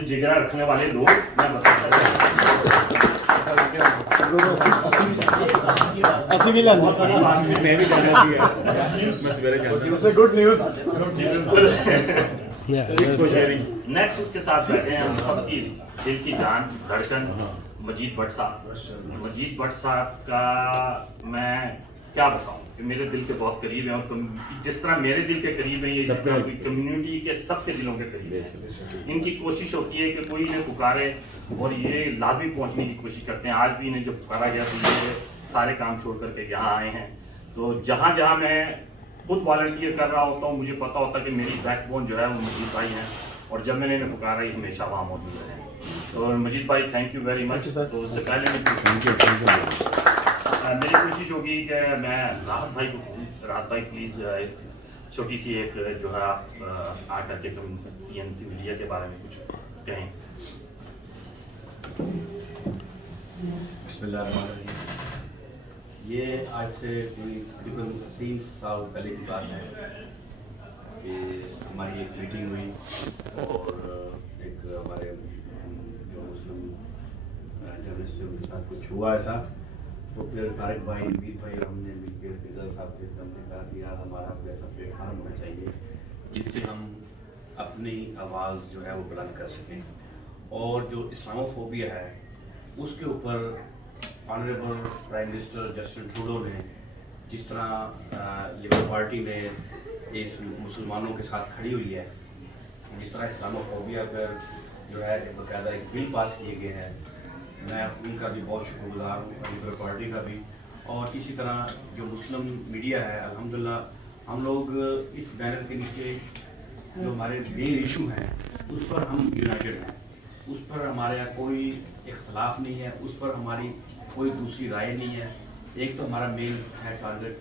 जिगरा रखने वाले लोग मैं बताता मैं भी जाना चाहिए मैं सवेरे जाना गुड न्यूज नेक्स्ट उसके साथ बैठे हैं हम सबकी दिल की जान धड़कन मजीद भट्ट साहब। मजीद भट्ट साहब का मैं क्या बताऊं कि मेरे दिल के बहुत करीब हैं और जिस तरह मेरे दिल के करीब हैं ये कम्युनिटी के सबके दिलों के करीब हैं। इनकी कोशिश होती है कि कोई इन्हें पुकारे और ये लाजमी पहुंचने की कोशिश करते हैं। आज भी इन्हें जब पुकारा गया तो ये सारे काम छोड़ करके यहाँ आए हैं। तो जहाँ जहाँ मैं खुद वॉलंटियर कर रहा होता हूँ मुझे पता होता है कि मेरी बैकबोन जो है वो मजीद भाई हैं और जब मैंने इन्हें पुकारा ये हमेशा वहाँ मौजूद रहे। तो मजीद भाई थैंक यू वेरी मच। तो उससे पहले मेरी कोशिश होगी कि मैं राहत भाई को कहूँ, राहत भाई प्लीज़ एक छोटी सी एक जो है आप आकर के तुम CNC मीडिया के बारे में कुछ कहें। बिस्मिल्लाहिर्रहमानिर्रहीम। ये आज से तकरीबन 3 साल पहले की बात है कि हमारी एक मीटिंग हुई और एक हमारे जो मुस्लिम जर्नलिस्ट थे उनके साथ कुछ हुआ ऐसा। तो फिर तारिक भाई मीर भाई हमने मिलकर फिजल साहब से हमने कहा कि यार हमारा कोई ऐसा प्लेटफार्म होना चाहिए जिससे हम अपनी आवाज़ जो है वो बुलंद कर सकें और जो इस्लामोफोबिया है उसके ऊपर honourable prime minister Justin Trudeau ने जिस तरह लिबरल पार्टी ने इस मुसलमानों के साथ खड़ी हुई है, जिस तरह इस्लामोफोबिया पर जो है बाकायदा एक बिल पास किए गए हैं, मैं उनका भी बहुत शुक्रगुजार हूँ लिबरल पार्टी का भी। और इसी तरह जो मुस्लिम मीडिया है अल्हम्दुलिल्लाह हम लोग इस बैनर के नीचे जो हमारे मेन इशू हैं उस पर हम यूनाइटेड हैं, उस पर हमारे कोई इख्तलाफ नहीं है, उस पर हमारी कोई दूसरी राय नहीं है। एक तो हमारा मेन है टारगेट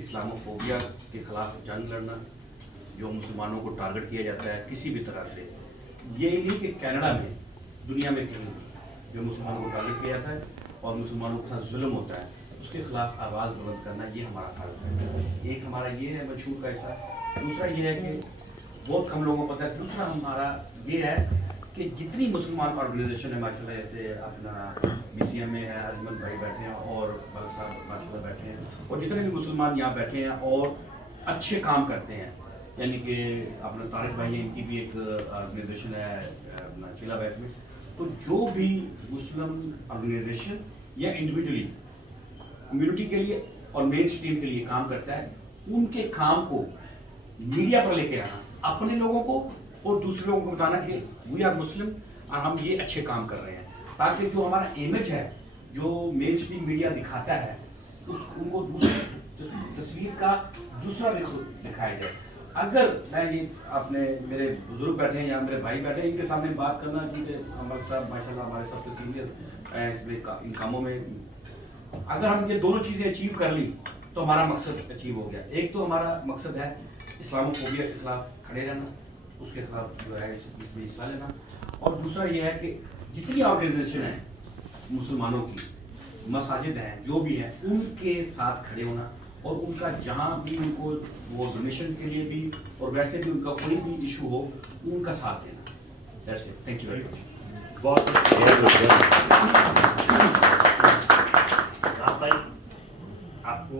इस्लामोफोबिया के ख़िलाफ़ जंग लड़ना, जो मुसलमानों को टारगेट किया जाता है किसी भी तरह से। ये नहीं कि कनाडा में दुनिया में कहीं जो मुसलमानों को टारगेट किया जाता है और मुसलमानों के साथ जुल्म होता है उसके खिलाफ आवाज़ बुलंद करना ये हमारा फ़र्ज है। एक हमारा ये है मंशूर का हिस्सा। दूसरा ये है कि बहुत कम लोगों को पता है, दूसरा हमारा ये है कि जितनी मुसलमान ऑर्गेनाइजेशन है माशाल्लाह, जैसे अपना BCM में है अजमल भाई बैठे हैं और बल साहब माशाल्लाह बैठे हैं और जितने भी मुसलमान यहाँ बैठे हैं और अच्छे काम करते हैं, यानी कि अपना तारिक भाई इनकी भी एक ऑर्गेनाइजेशन है अपना किला बैग में। तो जो भी मुस्लिम ऑर्गेनाइजेशन या इंडिविजुअली कम्युनिटी के लिए और मेन स्ट्रीम के लिए काम करता है उनके काम को मीडिया पर लेके आना, अपने लोगों को और दूसरे लोगों को बताना कि वी आर मुस्लिम और हम ये अच्छे काम कर रहे हैं, ताकि जो हमारा इमेज है जो मेन स्ट्रीम मीडिया दिखाता है उनको दूसरी तस्वीर का दूसरा दिखाया जाए। अगर मैं ये अपने मेरे बुजुर्ग बैठे हैं या मेरे भाई बैठे हैं इनके सामने बात करना कि अमर साहब माशाल्लाह हमारे सबसे सीनियर इन कामों में, अगर हम ये दोनों चीज़ें अचीव कर ली तो हमारा मकसद अचीव हो गया। एक तो हमारा मकसद है इस्लामोफोबिया के खिलाफ खड़े रहना, उसके खिलाफ जो है इसमें हिस्सा लेना, और दूसरा ये है कि जितनी ऑर्गेनाइजेशन है मुसलमानों की, मसाजिद हैं जो भी हैं, उनके साथ खड़े होना और उनका जहाँ भी उनको वो डोनेशन के लिए भी और वैसे भी उनका कोई भी इशू हो उनका साथ देना। That's it, thank you very much. बहुत राहत भाई आपको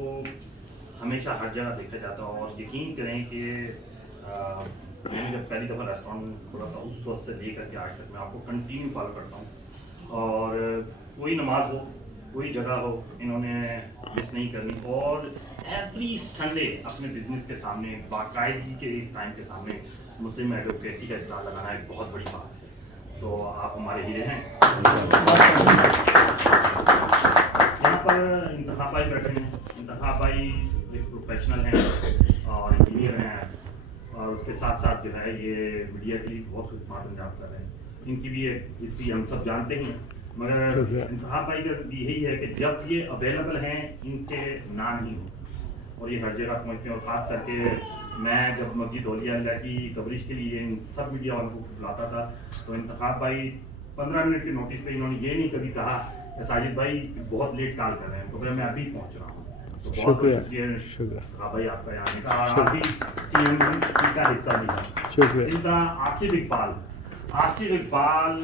हमेशा हर जगह देखा जाता है और यकीन करें कि मैंने जब पहली दफ़ा रेस्टोरेंट खोला था उस वक्त से लेकर के आज तक मैं आपको कंटिन्यू फॉलो करता हूँ और कोई नमाज हो कोई जगह हो इन्होंने मिस नहीं करनी और एवरी संडे अपने बिजनेस के सामने बाकायदगी के एक टाइम के सामने मुस्लिम एडवोकेसी का स्टॉल लगाना एक बहुत बड़ी बात है। तो आप हमारे हीरे हैं। यहाँ पर इंतखाब भाई बैठे हैं। इंतखाब भाई एक प्रोफेशनल हैं और इंजीनियर हैं और उसके साथ साथ जो है ये मीडिया के लिए बहुत खिदमत अंजाम कर रहे हैं। इनकी भी एक हिस्ट्री हम सब जानते ही हैं, मगर इंतखाब भाई का यही है कि जब ये अवेलेबल हैं इनके ना नहीं हो और ये हर जगह पहुँचते हैं। और ख़ास करके मैं जब मस्जिद औलिया अल्लाह की कवरेज के लिए इन सब मीडिया वालों को बुलाता था तो इंतखाब भाई 15 मिनट के नोटिस पे इन्होंने ये नहीं कभी कहा कि साजिद भाई बहुत लेट कॉल कर रहे हैं, तो मैं अभी पहुँच रहा हूँ। तो बहुत शुक्रिया भाई आपका यहाँ का, काफ़ी CNC का हिस्सा भी है। इनका आसिफ इकबाल आसिफ इकबाल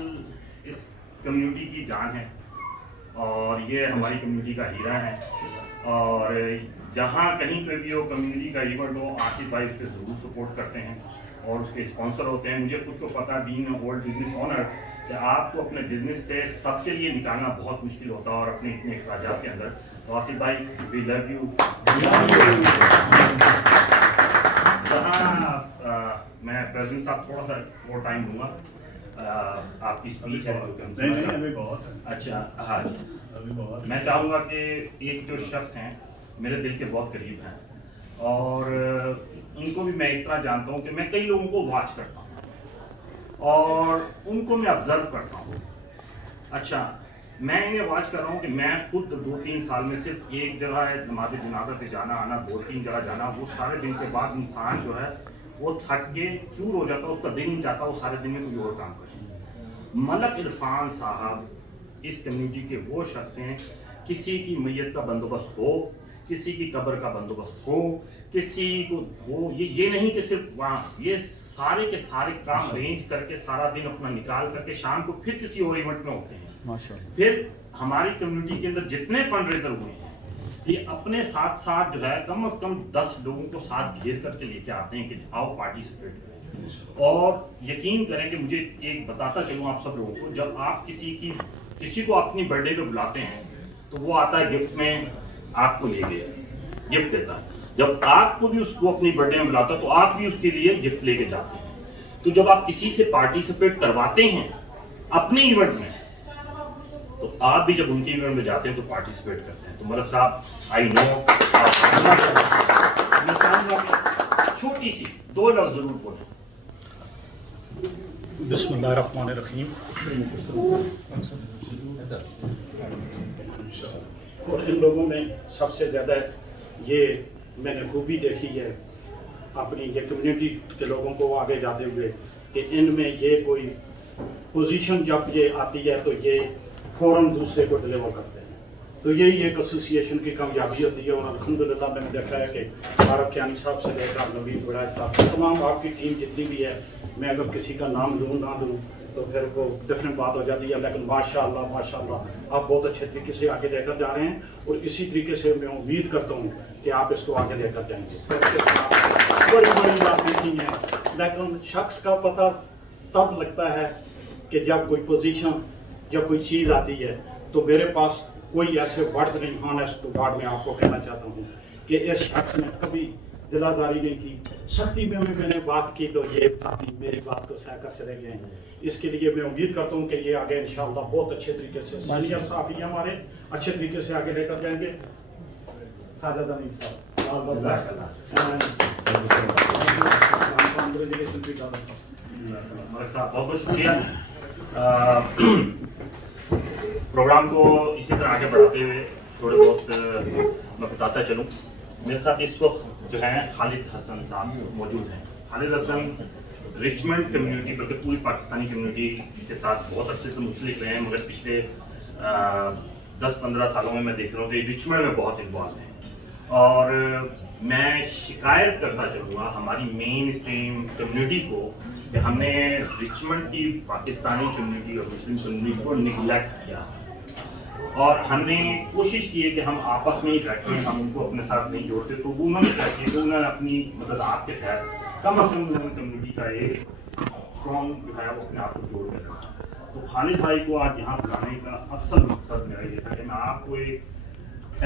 इस कम्युनिटी की जान है और ये हमारी कम्युनिटी का हीरा है और जहाँ कहीं पे भी वो कम्युनिटी का इवेंट हो आसिफ भाई उसके ज़रूर सपोर्ट करते हैं और उसके स्पॉन्सर होते हैं। मुझे खुद को पता बीइंग ओल्ड बिजनेस ओनर कि आपको अपने बिजनेस से सबके लिए निकालना बहुत मुश्किल होता है और अपने इतने अखराजात के अंदर। तो आसिफ भाई वी लव यू। जहाँ मैं प्रेसिडेंट साहब थोड़ा सा और टाइम दूंगा, आपकी स्पीच है नहीं अभी बहुत है, अच्छा हाँ अभी बहुत मैं चाहूँगा कि एक जो शख्स हैं मेरे दिल के बहुत करीब हैं और उनको भी मैं इस तरह जानता हूँ कि मैं कई लोगों को वॉच करता हूँ और उनको मैं ऑब्जर्व करता हूँ। अच्छा मैं इन्हें वॉच कर रहा हूँ कि मैं खुद 2-3 साल में सिर्फ एक जगह है नमाज जनाजा पे जाना आना, 2-3 जगह जाना, वो सारे दिन के बाद इंसान जो है वो थक के चूर हो जाता है, उसका दिल नहीं चाहता वो सारे दिन में कोई और काम करे। मलक इरफान साहब इस कम्युनिटी के वो शख्स हैं, किसी की मैयत का बंदोबस्त हो, किसी की कब्र का बंदोबस्त हो, किसी को हो, ये नहीं कि सिर्फ वहाँ, ये सारे के सारे काम अरेंज करके सारा दिन अपना निकाल करके शाम को फिर किसी और इवेंट में होते हैं। माशाअल्लाह। फिर हमारी कम्युनिटी के अंदर जितने फंड रेजर हुए हैं ये अपने साथ साथ जो है कम से कम 10 लोगों को साथ घेर करके लेके आते हैं कि आओ पार्टिसिपेट करें। और यकीन करें कि मुझे एक बताता चलूँ आप सब लोगों को, जब आप किसी को अपनी बर्थडे पे बुलाते हैं तो वो आता है गिफ्ट में आपको ले गया गिफ्ट देता है। जब आपको भी उसको अपनी बर्थडे में बुलाता है तो आप भी उसके लिए गिफ्ट लेके जाते हैं। तो जब आप किसी से पार्टिसिपेट करवाते हैं अपने इवेंट में तो आप भी जब उनके इवेंट में जाते हैं तो पार्टिसिपेट करते हैं। तो मलक साहब आई नो मैं चाहूँगा छोटी सी 2 लफ्ज़ जरूर बोलें। बिस्मिल्लाहिर्रहमानिर्रहीम। और इन लोगों में सबसे ज़्यादा ये मैंने खूबी देखी है अपनी ये कम्युनिटी के लोगों को आगे जाते हुए कि इनमें ये कोई पोजीशन जब ये आती है तो ये फ़ौरन दूसरे को डिलीवर करते हैं। तो यही एक एसोसिएशन की कामयाबी होती है और अल्हम्दुलिल्लाह मैंने देखा है कि फारूक कियानी साहब से लेकर नवीद वड़ैच साहब तमाम आपकी टीम जितनी भी है, मैं अगर किसी का नाम लूँ ना दूँ तो फिर वो डिफरेंट बात हो जाती है, लेकिन माशाअल्लाह आप बहुत अच्छे तरीके से आगे लेकर जा रहे हैं और इसी तरीके से मैं उम्मीद करता हूँ कि आप इसको आगे लेकर जाएंगे। बड़ी बात नहीं है, लेकिन शख्स का पता तब लगता है कि जब कोई पोजीशन जब कोई चीज़ आती है। तो मेरे पास कोई ऐसे वर्ड्स नहीं, ऑनेस्ट टू गॉड मैं आपको कहना चाहता हूँ कि इस शख्स ने कभी दिलादारी नहीं की, सख्ती में मैंने बात की तो ये मेरी बात को सहकर चले गए हैं। इसके लिए मैं उम्मीद करता हूँ कि ये आगे इंशाअल्लाह बहुत अच्छे तरीके से सीनियर साफी हमारे अच्छे तरीके से आगे लेकर जाएंगे। साजिद अमीन साहब बहुत बहुत शुक्रिया। प्रोग्राम को इसी तरह आगे बढ़ाते हुए थोड़े बहुत मैं बताता चलूँ। मेरे साथ इस वक्त जो हैं खालिद हसन साहब मौजूद हैं। खालिद हसन रिचमंड कम्युनिटी बल्कि पूरी पाकिस्तानी कम्युनिटी के साथ बहुत अच्छे से मुंसलिक रहे हैं, मगर पिछले 10-15 सालों में मैं देख रहा हूँ कि रिचमंड में बहुत इन्वॉल्व हैं। और मैं शिकायत करता चलूँगा हमारी मेन स्ट्रीम कम्युनिटी को कि हमने रिचमंड की पाकिस्तानी कम्युनिटी और मुस्लिम कम्युनिटी को निगलेक्ट किया और हमने कोशिश की है कि हम आपस में ही बैठे, हम उनको अपने साथ नहीं जोड़ते। तो उन्होंने क्या किया, तो उन्होंने अपनी मतलब आपके तहत कम अज़ कम उन्होंने कम्युनिटी का एक स्ट्रॉन्ग जो है वो अपने आप को जोड़ के रखा। तो खालिद भाई को आज यहाँ बुलाने का असल मकसद मेरा ये था कि मैं आपको एक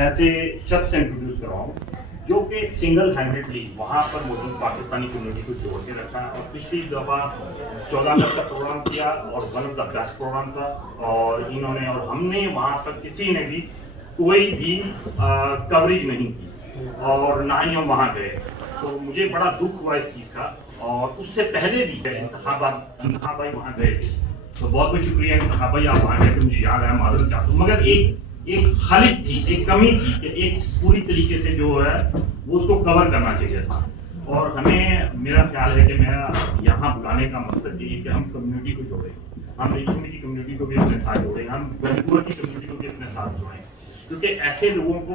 ऐसे शख्स से इंट्रोड्यूस कराऊँ जो कि सिंगल हैंडेडली वहाँ पर मौजूद पाकिस्तानी कम्युनिटी को जोड़ के रखा है। और पिछली दफ़ा 14 अगस्त का प्रोग्राम किया और one of the best programme था और इन्होंने और हमने वहाँ पर किसी ने भी कोई भी कवरेज नहीं की और ना ही हम वहाँ गए। तो मुझे बड़ा दुख हुआ इस चीज़ का। और उससे पहले भी इंतखा भाई वहाँ गए थे, तो बहुत बहुत शुक्रिया इंतखा भाई, आप वहाँ गए थे, मुझे याद आया, माजरत चाहता हूँ। मगर एक खालिद थी, एक कमी थी कि एक पूरी तरीके से जो है वो उसको कवर करना चाहिए था। और हमें मेरा ख्याल है कि मेरा यहाँ बुलाने का मकसद ये है कि हम कम्युनिटी को जोड़ें, हम रिचमंड की कम्युनिटी को भी अपने साथ जोड़ें, हम वैंकूवर की कम्युनिटी को भी अपने साथ जोड़ें, क्योंकि ऐसे लोगों को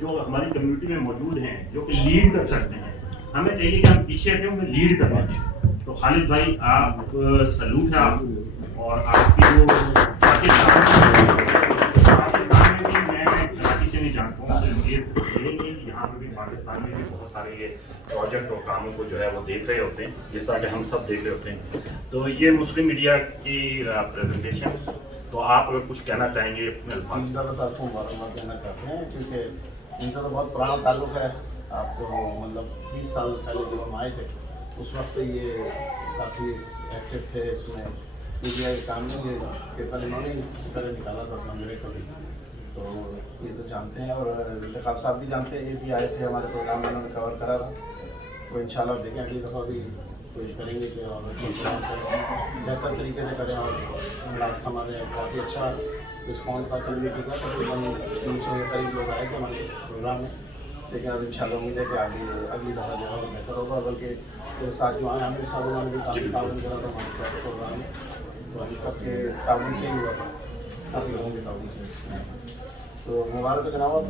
जो हमारी कम्युनिटी में मौजूद हैं जो कि लीड कर सकते हैं, हमें चाहिए कि हम पीछे हटें, उन्हें लीड करना चाहिए। تو خالد بھائی آپ سلوٹ ہے آپ اور آپ کی جو پاکستان میں بھی میں کراچی سے نہیں جانتا ہوں یہ یہاں پہ بھی پاکستان میں بھی بہت سارے یہ پروجیکٹ اور کاموں کو جو ہے وہ دیکھ رہے ہوتے ہیں جس طرح کہ ہم سب دیکھ رہے ہوتے ہیں. تو یہ مسلم میڈیا کی پریزنٹیشن, تو آپ اگر کچھ کہنا چاہیں گے اپنے الفاظ. صاحب کو مبارکباد دینا چاہتے ہیں کیونکہ ان سے تو بہت پرانا تعلق ہے. آپ کو مطلب 20 سال پہلے جب ہم آئے تھے اس وقت سے یہ کافی ایکٹیو تھے اس میں. میڈیا کے کام میں یہ پیپر انہوں نے اسی طرح نکالا تھا اپنا میرے کو بھی, تو یہ تو جانتے ہیں. اور انتخاب صاحب بھی جانتے ہیں, یہ بھی آئے تھے ہمارے پروگرام میں, انہوں نے کور کرا تھا. تو ان شاء اللہ دیکھیں اگلی دفعہ بھی کوشش کریں گے کہ اور بہتر طریقے سے کریں. اور لاسٹ ہمارے کافی اچھا رسپانس تھا کمیونٹی کا, تقریباً 300 کے قریب لوگ آئے تھے ہمارے پروگرام میں. لیکن اب ان شاء اللہ امید ہے کہ اگلی دفعہ جو ہے وہ بہتر ہوگا. بلکہ میرے ساتھ جو آئے ہم کے ساتھ انہوں نے بھی کافی تعاون کرا تھا ہمارے ساتھ پروگرام میں, تو ہم سب کے تعاون سے ہی ہوا تھا, کافی لوگوں کے تعاون سے. تو مبارک جناب.